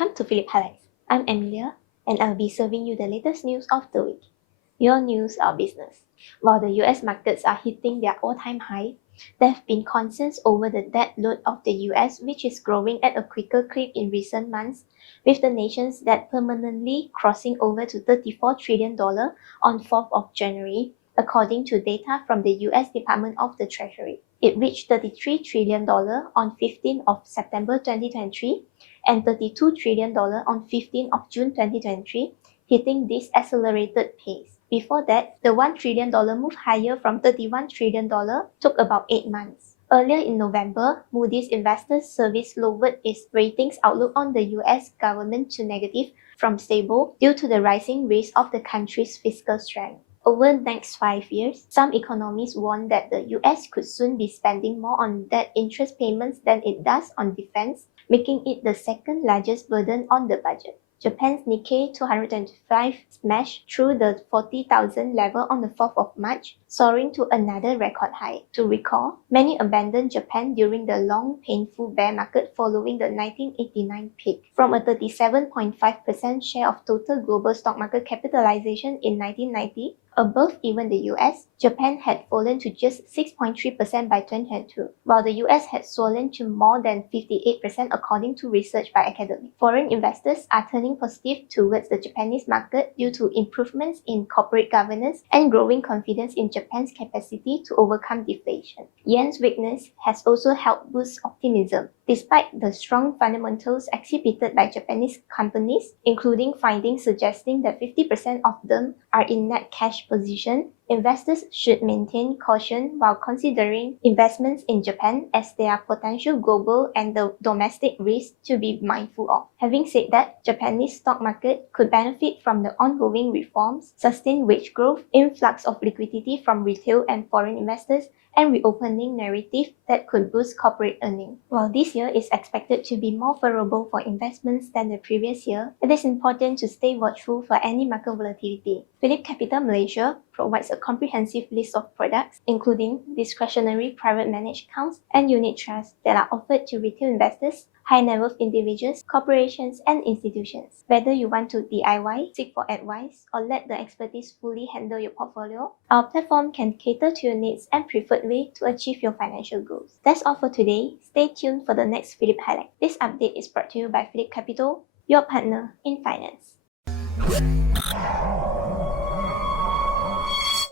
Welcome to Phillip Highlights. I'm Emilia, and I'll be serving you the latest news of the week. Your news, our business. While the US markets are hitting their all-time high, there have been concerns over the debt load of the US, which is growing at a quicker clip in recent months, with the nation's debt permanently crossing over to $34 trillion on 4th of January, according to data from the US Department of the Treasury. It reached $33 trillion on 15th of September 2023 and $32 trillion on 15th of June 2023, hitting this accelerated pace. Before that, the $1 trillion move higher from $31 trillion took about 8 months. Earlier in November, Moody's Investors Service lowered its ratings outlook on the US government to negative from stable due to the rising risk of the country's fiscal strength. Over the next 5 years, some economists warn that the US could soon be spending more on debt interest payments than it does on defense, making it the second largest burden on the budget. Japan's Nikkei 225 smashed through the 40,000 level on the 4th of March, soaring to another record high. To recall, many abandoned Japan during the long, painful bear market following the 1989 peak. From a 37.5% share of total global stock market capitalization in 1990, above even the US, Japan had fallen to just 6.3% by 2022, while the US had swollen to more than 58% according to research by academics. Foreign investors are turning positive towards the Japanese market due to improvements in corporate governance and growing confidence in Japan's capacity to overcome deflation. Yen's weakness has also helped boost optimism. Despite the strong fundamentals exhibited by Japanese companies, including findings suggesting that 50% of them are in net cash position, investors should maintain caution while considering investments in Japan, as there are potential global and the domestic risks to be mindful of. Having said that, Japanese stock market could benefit from the ongoing reforms, sustained wage growth, influx of liquidity from retail and foreign investors, and reopening narrative that could boost corporate earnings. While this year is expected to be more favorable for investments than the previous year, it is important to stay watchful for any market volatility. Phillip Capital Malaysia provides a comprehensive list of products, including discretionary private managed accounts and unit trusts that are offered to retail investors, high-net-worth individuals, corporations, and institutions. Whether you want to DIY, seek for advice, or let the expertise fully handle your portfolio, our platform can cater to your needs and preferred way to achieve your financial goals. That's all for today. Stay tuned for the next Phillip Highlight. This update is brought to you by Phillip Capital, your partner in finance.